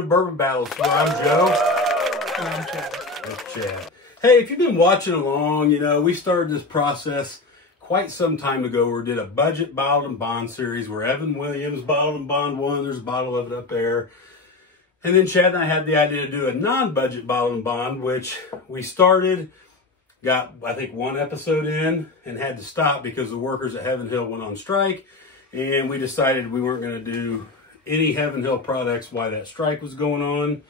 to Bourbon Battles, where I'm Joe. And I'm Chad. That's Chad. Hey, if you've been watching along, you know, we started this process quite some time ago where we did a budget bottled and bond series where Evan Williams bottled and bond one. There's a bottle of it up there. And then Chad and I had the idea to do a non-budget bottled and bond, which we started, got, I think, one episode in and had to stop because the workers at Heaven Hill went on strike. And we decided we weren't going to do any Heaven Hill products while that strike was going on.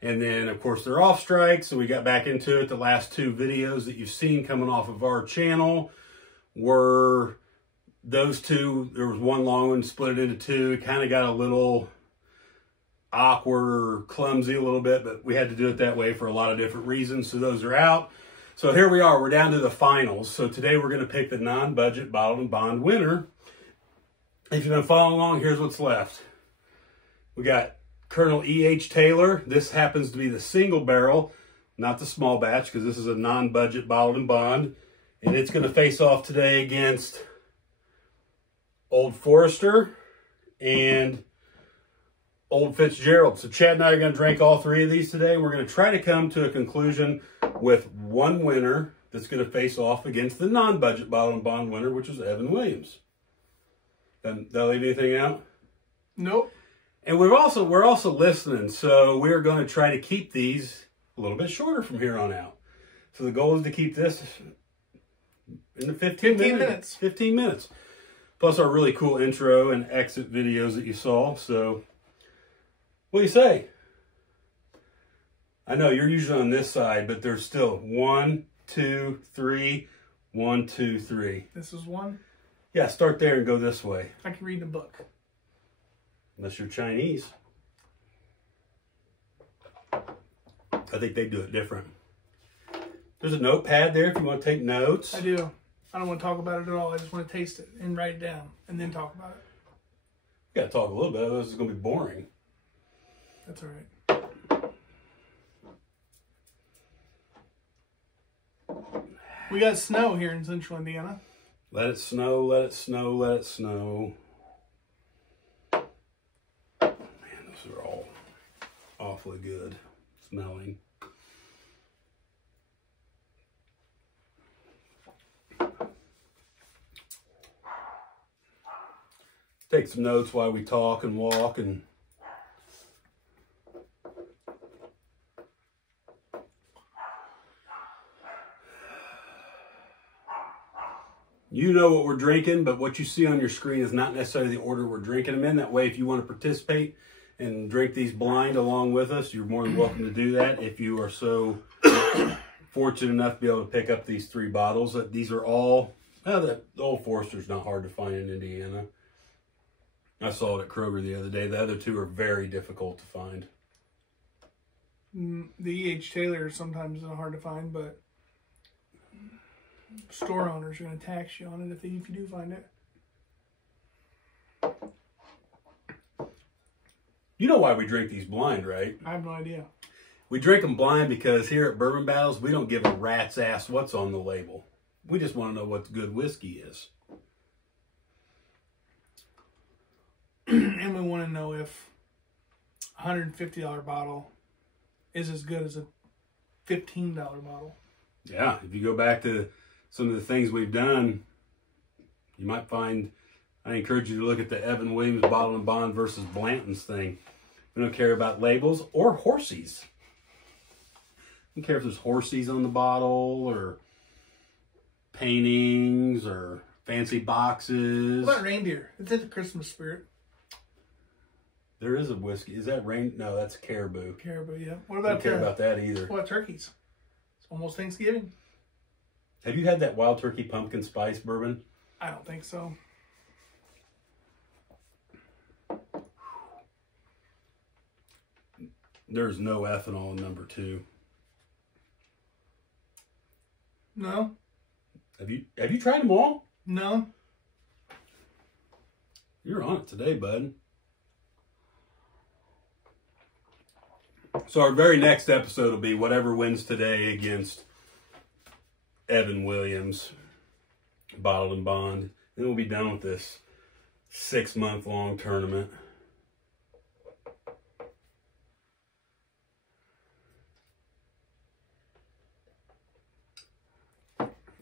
And then, of course, they're off strike, so we got back into it. The last two videos that you've seen coming off of our channel were those two. There was one long one, split it into two. It kind of got a little awkward or clumsy a little bit, but we had to do it that way for a lot of different reasons. So those are out. So here we are. We're down to the finals. So today we're going to pick the non-budget bottled and bond winner. If you've been following along, here's what's left. We got Colonel E.H. Taylor. This happens to be the single barrel, not the small batch, because this is a non-budget bottled and bond. And it's going to face off today against Old Forester and Old Fitzgerald. So Chad and I are going to drink all three of these today. We're going to try to come to a conclusion with one winner that's going to face off against the non-budget bottled and bond winner, which is Evan Williams. Did I leave anything out? Nope. And we're also listening, so we're going to try to keep these a little bit shorter from here on out. So the goal is to keep this in the 15 minutes. 15 minutes. Plus our really cool intro and exit videos that you saw. So what do you say? I know you're usually on this side, but there's still 1, 2, 3, 1, 2, 3. This is one? Yeah, start there and go this way. I can read the book. Unless you're Chinese. I think they do it different. There's a notepad there if you want to take notes. I do. I don't want to talk about it at all. I just want to taste it and write it down and then talk about it. You got to talk a little bit, otherwise it's going to be boring. That's all right. We got snow here in central Indiana. Let it snow, let it snow, let it snow. Man, those are all awfully good smelling. Take some notes while we talk and walk and you know what we're drinking, but what you see on your screen is not necessarily the order we're drinking them in. That way, if you want to participate and drink these blind along with us, you're more than welcome to do that. If you are so fortunate enough to be able to pick up these three bottles, these are all, the Old Forester's not hard to find in Indiana. I saw it at Kroger the other day. The other two are very difficult to find. The E.H. Taylor sometimes is hard to find, but store owners are going to tax you on it if you do find it. You know why we drink these blind, right? I have no idea. We drink them blind because here at Bourbon Battles, we don't give a rat's ass what's on the label. We just want to know what good whiskey is. And we want to know if a $150 bottle is as good as a $15 bottle. Yeah, if you go back to some of the things we've done, you might find, I encourage you to look at the Evan Williams Bottle and Bond versus Blanton's thing. We don't care about labels or horsies. We don't care if there's horsies on the bottle or paintings or fancy boxes. What about reindeer? It's in the Christmas spirit. There is a whiskey. Is that rain? No, that's caribou. Caribou, yeah. What I about don't care about that either. What about turkeys? It's almost Thanksgiving. Have you had that Wild Turkey pumpkin spice bourbon? I don't think so. There's no ethanol in number 2. No. Have you tried them all? No. You're on it today, bud. So our very next episode will be whatever wins today against Evan Williams, Bottled and Bond. Then we'll be done with this 6-month-long tournament.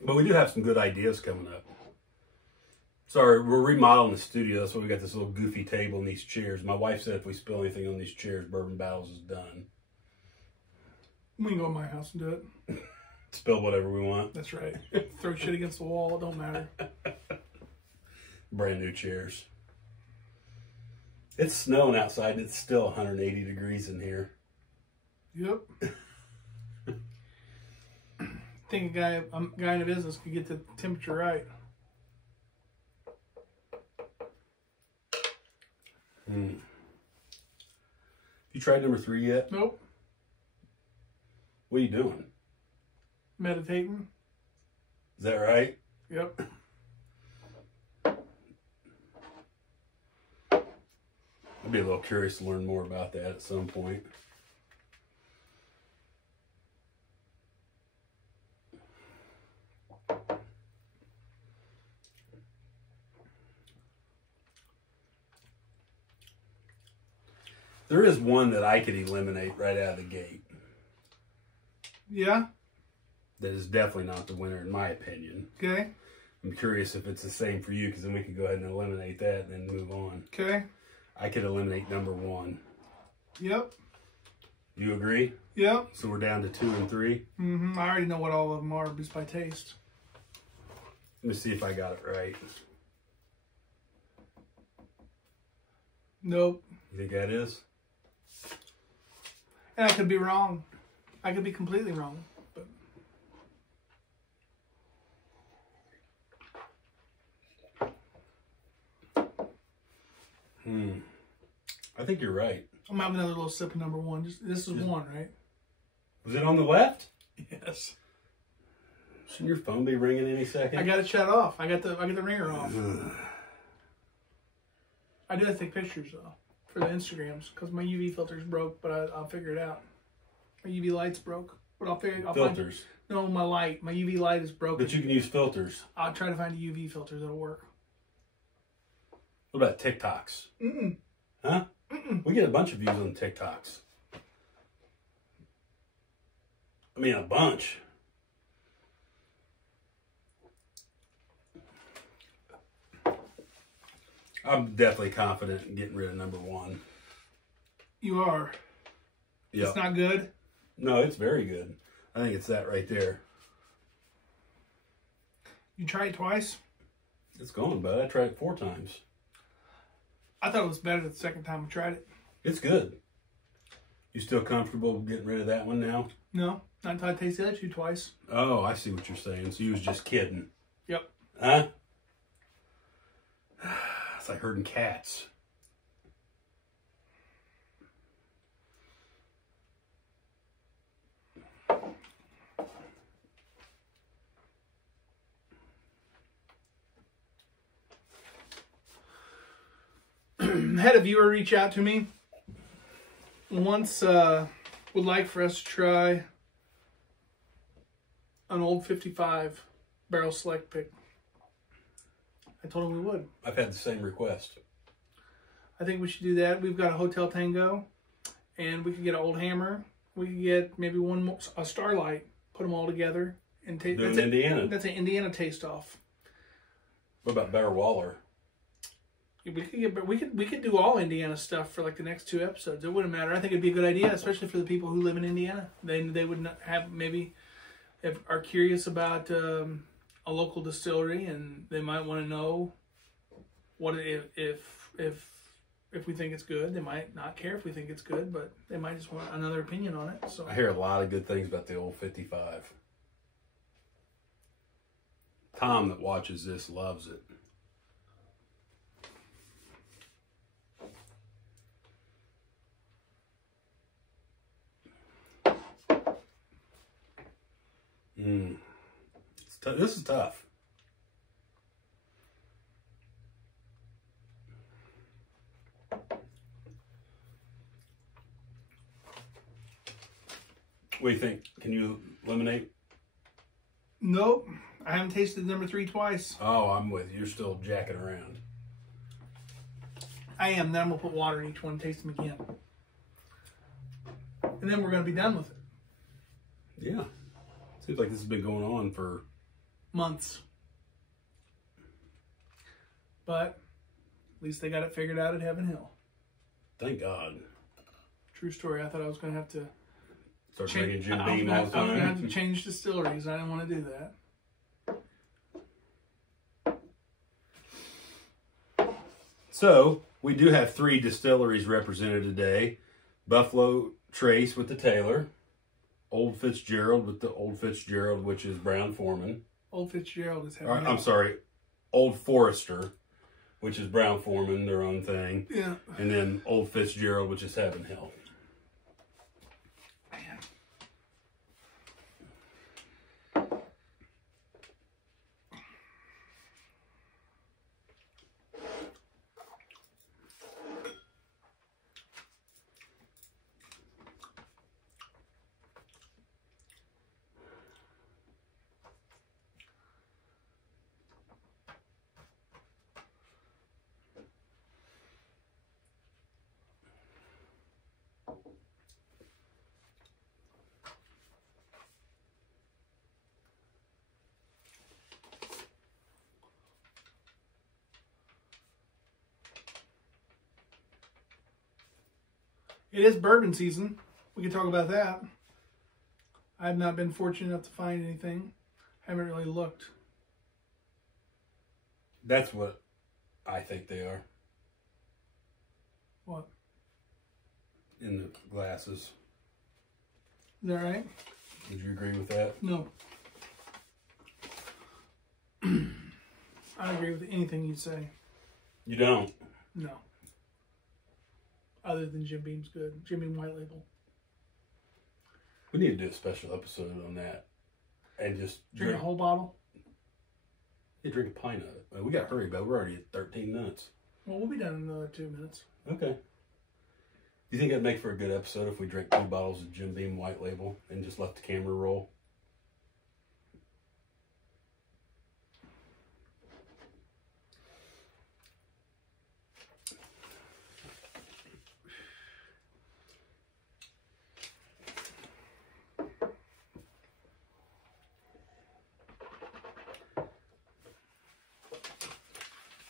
But we do have some good ideas coming up. Sorry, we're remodeling the studio, so we got this little goofy table and these chairs. My wife said if we spill anything on these chairs, Bourbon Battles is done. We can go to my house and do it. Spill whatever we want. That's right. Throw shit against the wall, it don't matter. Brand new chairs. It's snowing outside and it's still 180 degrees in here. Yep. Think a guy in a business could get the temperature right. You tried number 3 yet? Nope. What are you doing? Meditating. Is that right? Yep. I'd be a little curious to learn more about that at some point. There is one that I could eliminate right out of the gate. Yeah. That is definitely not the winner in my opinion. Okay. I'm curious if it's the same for you, because then we could go ahead and eliminate that and then move on. Okay. I could eliminate number 1. Yep. You agree? Yep. So we're down to 2 and 3. Mm-hmm. I already know what all of them are just by taste. Let me see if I got it right. Nope. You think that is? And I could be wrong. I could be completely wrong. But I think you're right. I'm having another little sip of number 1. This is 1, right? Was it on the left? Yes. Shouldn't your phone be ringing any second? I got it shut off. I got the ringer off. I do have to take pictures though for the Instagrams because my UV filter's broke, but I'll figure it out. My UV light's broke, but I'll filters. No, my light. My UV light is broken. But you can use filters. I'll try to find a UV filter that'll work. What about TikToks? Mm-mm. Huh? Mm-mm. We get a bunch of views on TikToks. I mean, a bunch. I'm definitely confident in getting rid of number 1. You are. Yep. It's not good? No, it's very good. I think it's that right there. You tried it twice? It's gone, bud. I tried it 4 times. I thought it was better the second time I tried it. It's good. You still comfortable getting rid of that one now? No, not until I tasted the other 2 twice. Oh, I see what you're saying. So you was just kidding. Yep. Huh? It's like herding cats. Had a viewer reach out to me once, would like for us to try an old 55 barrel select pick. I told him we would. I've had the same request. I think we should do that. We've got a Hotel Tango, and we could get an old hammer. We could get maybe one more, a Starlight, put them all together and taste. Do it in Indiana. That's an Indiana taste off. What about Bear Waller? We could do all Indiana stuff for like the next 2 episodes. It wouldn't matter. I think it'd be a good idea, especially for the people who live in Indiana. They would not have maybe if are curious about a local distillery, and they might want to know what if we think it's good. They might not care if we think it's good, but they might just want another opinion on it. So I hear a lot of good things about the old 55. Tom that watches this loves it. This is tough. What do you think? Can you eliminate? Nope. I haven't tasted number 3 twice. Oh, I'm with you. You're still jacking around. I am. Then I'm going to put water in each one and taste them again. And then we're going to be done with it. Yeah. Seems like this has been going on for months. But at least they got it figured out at Heaven Hill. Thank God. True story. I thought I was going to have to Start drinking Jim Beam all the I was going to have time. to change distilleries. I didn't want to do that. So, we do have 3 distilleries represented today. Buffalo Trace with the Taylor. Old Fitzgerald with the Old Fitzgerald, which is Brown Foreman. Old Fitzgerald is Or, Heaven I'm Hill. sorry, Old Forester, which is Brown Foreman, their own thing. Yeah. And then Old Fitzgerald, which is Heaven Hill. Man. It is bourbon season. We can talk about that. I have not been fortunate enough to find anything. Haven't really looked. That's what I think they are What? in the glasses. Is that right? Would you agree with that? No. I agree with anything you say. You don't? No. Other than Jim Beam's good. Jim Beam White Label. We need to do a special episode on that. And just Drink a whole bottle? Yeah, drink a pint of it. Well, we got to hurry, but we're already at 13 minutes. Well, we'll be done in another 2 minutes. Okay. Do you think that'd make for a good episode if we drank 2 bottles of Jim Beam White Label and just let the camera roll?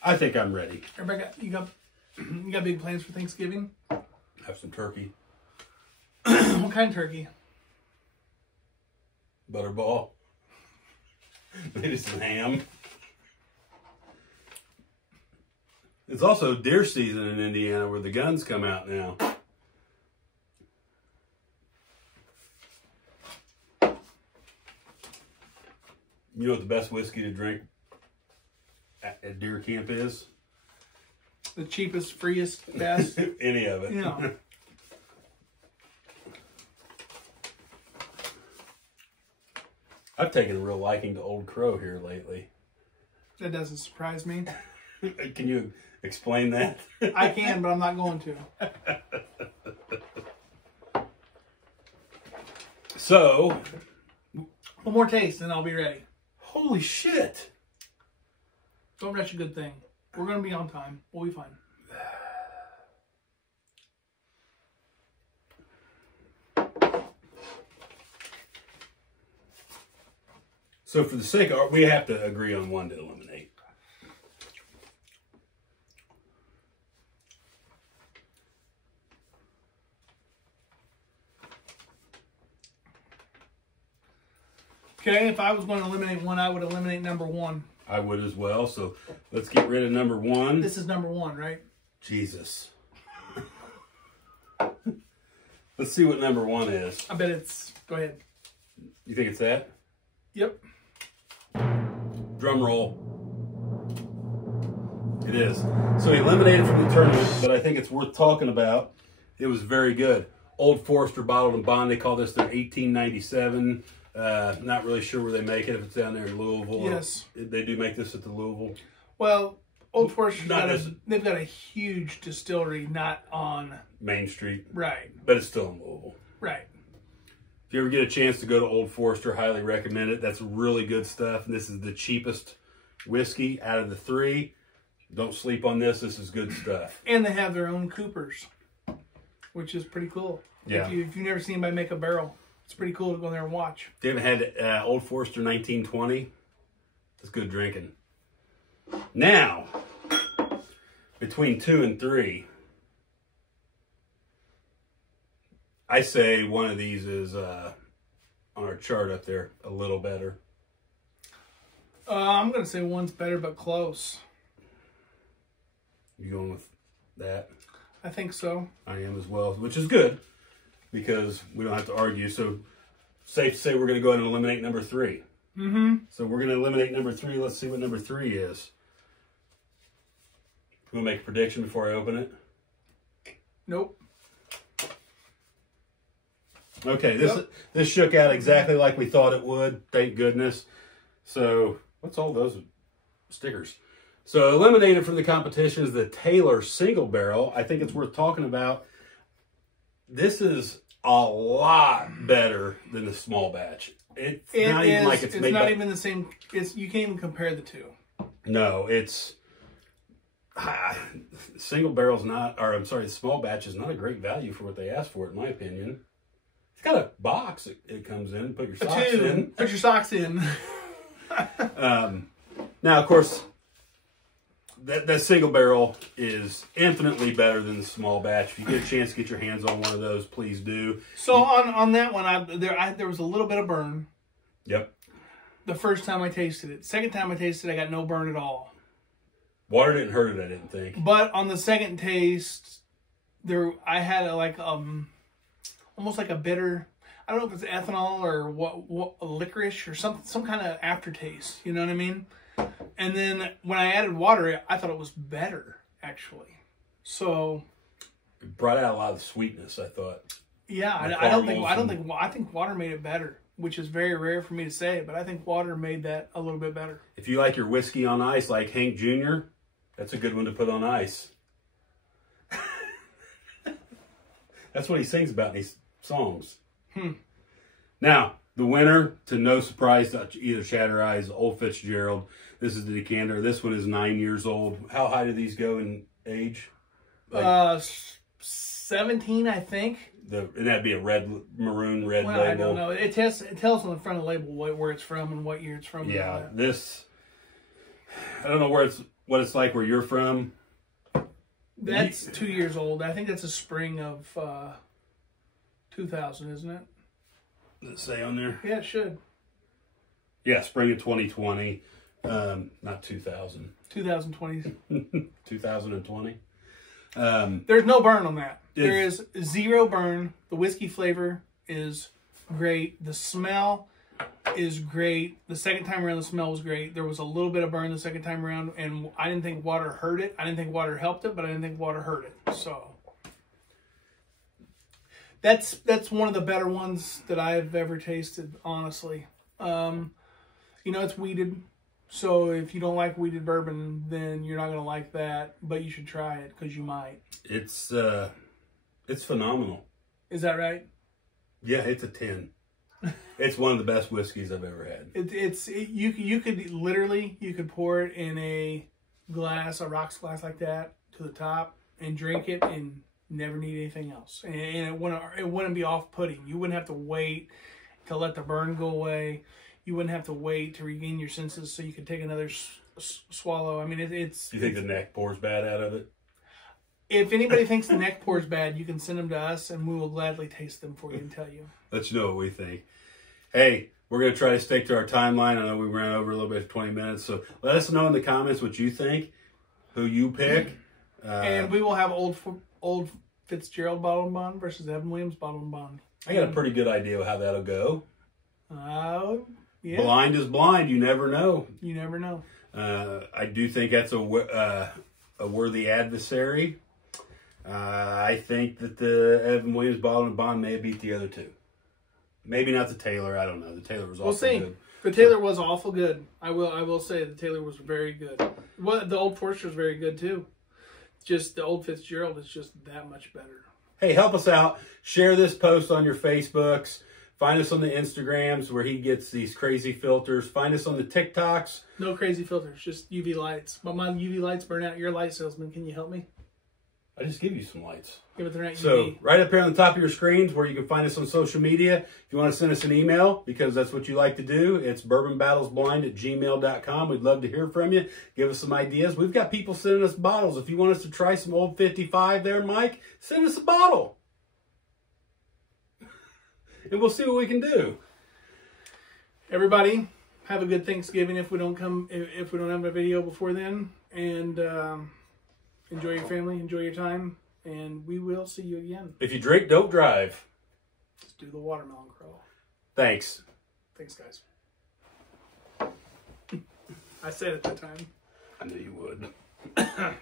I think I'm ready. Everybody got you got big plans for Thanksgiving? Have some turkey. What kind of turkey? Butterball. Maybe some ham. It's also deer season in Indiana where the guns come out now. You know what the best whiskey to drink at deer camp is? The cheapest, freest, best. Any of it. Yeah. I've taken a real liking to Old Crow here lately. That doesn't surprise me. Can you explain that? I can, but I'm not going to. So, One more taste and I'll be ready. holy shit. Don't rush a good thing. We're going to be on time. We'll be fine. So for the sake of, we have to agree on one to eliminate. Okay, if I was going to eliminate one, I would eliminate number 1. I would as well. So let's get rid of number 1. This is number 1, right? Jesus. Let's see what number 1 is. I bet it's... Go ahead. You think it's that? Yep. Drum roll. It is. So he eliminated from the tournament, but I think it's worth talking about. It was very good. Old Forester Bottled and Bond. They call this their 1897. Not really sure where they make it, if it's down there in Louisville. Yes. They do make this at the Louisville. Well, Old Forester's Not got as- they've got a huge distillery, not on... Main Street. Right. But it's still in Louisville. Right. If you ever get a chance to go to Old Forester, highly recommend it. That's really good stuff. And this is the cheapest whiskey out of the 3. Don't sleep on this. This is good stuff. And they have their own coopers, which is pretty cool. Yeah. If you've never seen anybody make a barrel, it's pretty cool to go there and watch. They haven't had Old Forester 1920. It's good drinking. Now, between 2 and 3, I say one of these is on our chart up there a little better. I'm going to say one's better, but close. You going with that? I think so. I am as well, which is good because we don't have to argue. So safe to say we're going to go ahead and eliminate number 3. Mm-hmm. So we're going to eliminate number 3. Let's see what number 3 is. You want to make a prediction before I open it? Nope. Okay, this shook out exactly like we thought it would. Thank goodness. So what's all those stickers? So eliminated from the competition is the Taylor single barrel. I think it's worth talking about. This is a lot better than the small batch. It's not even like it's made not by, even the same. You can't even compare the two. No, it's single barrel's not, or I'm sorry, the small batch is not a great value for what they asked for, in my opinion. It's got a box it comes in. Put your socks in. Put your socks in. Now, of course, that single barrel is infinitely better than the small batch. If you get a chance to get your hands on one of those, please do. So on that one, there was a little bit of burn. Yep. The first time I tasted it. Second time I tasted it, I got no burn at all. Water didn't hurt it, I didn't think. But on the second taste, I had almost like a bitter. I don't know if it's ethanol or what licorice or some kind of aftertaste. You know what I mean? And then when I added water, I thought it was better actually. So it brought out a lot of sweetness, I thought. Yeah, I think water made it better, which is very rare for me to say, but I think water made that a little bit better. If you like your whiskey on ice like Hank Jr., that's a good one to put on ice. That's what he sings about in these songs. Now, the winner, to no surprise to either Chad or I, is Old Fitzgerald. This is the decanter. This one is 9 years old. How high do these go in age? 17, I think. And that'd be a maroon red label. I don't know. It tells on the front of the label where it's from and what year it's from. Yeah, I don't know what it's like where you're from. That's 2 years old. I think that's a spring of 2000, isn't it? Does it say on there? Yeah, it should. Yeah, spring of 2020. Not 2000. 2020. 2020. There's no burn on that. There is zero burn. The whiskey flavor is great. The smell is great. The second time around, the smell was great. There was a little bit of burn the second time around, and I didn't think water hurt it. I didn't think water helped it, but I didn't think water hurt it. So that's one of the better ones that I've ever tasted, honestly. It's weeded. So if you don't like weeded bourbon, then you're not going to like that, but you should try it because you might. It's phenomenal. Is that right? Yeah, it's a 10. It's one of the best whiskeys I've ever had. You could pour it in a rocks glass like that to the top and drink it and never need anything else. And it wouldn't be off-putting. You wouldn't have to wait to let the burn go away. You wouldn't have to wait to regain your senses so you could take another swallow. I mean, it's... You think the neck pours bad out of it? If anybody thinks the neck pours bad, you can send them to us, and we will gladly taste them for you and tell you. Let you know what we think. Hey, we're going to try to stick to our timeline. I know we ran over a little bit, 20 minutes. So let us know in the comments what you think, who you pick. And we will have Old Fitzgerald bottle and bond versus Evan Williams bottle and bond. I got a pretty good idea of how that'll go. Yeah. Blind is blind. You never know. You never know. I do think that's a worthy adversary. I think that the Evan Williams bottle and bond may have beat the other two. Maybe not the Taylor. I don't know. The Taylor was awful good. We'll see. The Taylor was awful good. I will say the Taylor was very good. Well, the Old Forester is very good too. Just the Old Fitzgerald is just that much better. Hey, help us out. Share this post on your Facebooks. Find us on the Instagrams where he gets these crazy filters. Find us on the TikToks. No crazy filters, just UV lights. But my UV lights burn out. You're a light salesman. Can you help me? I just give you some lights. Yeah, but they're not So UV. right up here on the top of your screens where you can find us on social media. If you want to send us an email, because that's what you like to do, it's bourbonbattlesblind@gmail.com. We'd love to hear from you. Give us some ideas. We've got people sending us bottles. If you want us to try some Old 55 there, Mike, send us a bottle. And we'll see what we can do. Everybody, have a good Thanksgiving if we don't have a video before then. And enjoy your family, enjoy your time, and we will see you again. If you drink, don't drive. Let's do the watermelon crow. Thanks. Thanks, guys. I said it that time. I knew you would.